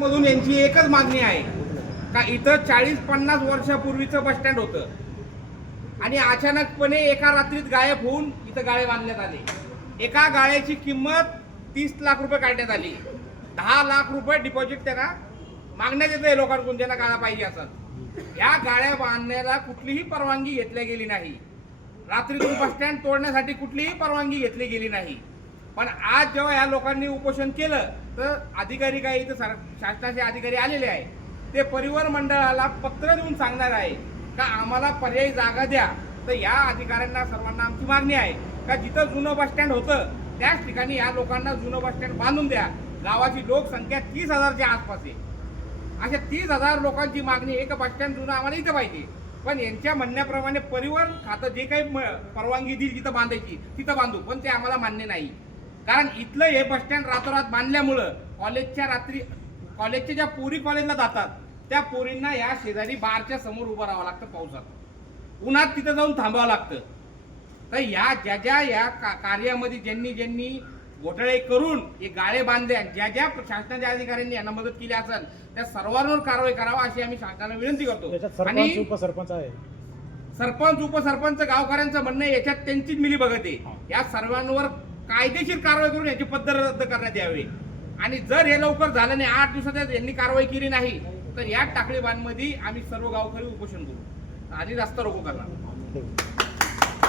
मधून यांची एकच मागणी आहे. का इथं चाळीस पन्नास वर्षापूर्वीचं बस स्टँड होतं. आणि अचानकपणे एका रात्रीत गायब होऊन इथं गाळे बांधण्यात आले. एका गाळ्याची किंमत तीस लाख रुपये काढण्यात आली. दहा लाख रुपये डिपॉझिट त्यांना मागण्यात येते लोकांकडून ज्यांना गाळा पाहिजे असत या गाळ्या बांधण्याला कुठलीही परवानगी घेतल्या गेली नाही. रात्रीतून बस स्टँड तोडण्यासाठी कुठलीही परवानगी घेतली गेली नाही. पण आज जेव्हा या लोकांनी उपोषण केलं तर अधिकारी काही इथं सर शासनाचे अधिकारी आलेले आहे ते परिवहन मंडळाला पत्र देऊन सांगणार आहे का आम्हाला पर्यायी जागा द्या. तर या अधिकाऱ्यांना सर्वांना आमची मागणी आहे का जिथं जुनं बसस्टँड होतं त्याच ठिकाणी या लोकांना जुनं बसस्टँड बांधून द्या. गावाची लोकसंख्या तीस हजारच्या आसपास आहे. अशा तीस हजार लोकांची मागणी एक बसस्टँड जुनं आम्हाला इथं पाहिजे पण यांच्या म्हणण्याप्रमाणे परिवहन खातं जे काही म- परवानगी दिली जिथं बांधायची तिथं बांधू पण ते आम्हाला मान्य नाही. कारण इथलं हे बस स्टँड रातोरात बांधल्यामुळं कॉलेजच्या रात्री कॉलेजच्या ज्या पोरी कॉलेजला जातात त्या पोरींना या शेजारी बारच्या समोर उभं राहावं लागतं पावसात. उन्हात तिथं जाऊन थांबावं लागतं. तर या ज्या ज्या या का- कार्यामध्ये ज्यांनी ज्यांनी घोटाळे करून हे गाळे बांधले ज्या ज्या शासनाच्या अधिकाऱ्यांनी यांना मदत केली असेल त्या सर्वांवर कारवाई करावा अशी आम्ही शासनाला विनंती करतो. सरपंच आणि उपसरपंच आहे. सरपंच उपसरपंच गावकऱ्यांचं म्हणणं याच्यात त्यांचीच मिली बघत आहे या सर्वांवर कायदेशीर कारवाई करून याची पद्धत रद्द करण्यात यावी. आणि जर हे लवकर झालं नाही आठ दिवसात यांनी कारवाई केली नाही तर या टाकळी बांधमध्ये आम्ही सर्व गावकरी उपोषण करू. आणि रस्ता रोको करणार.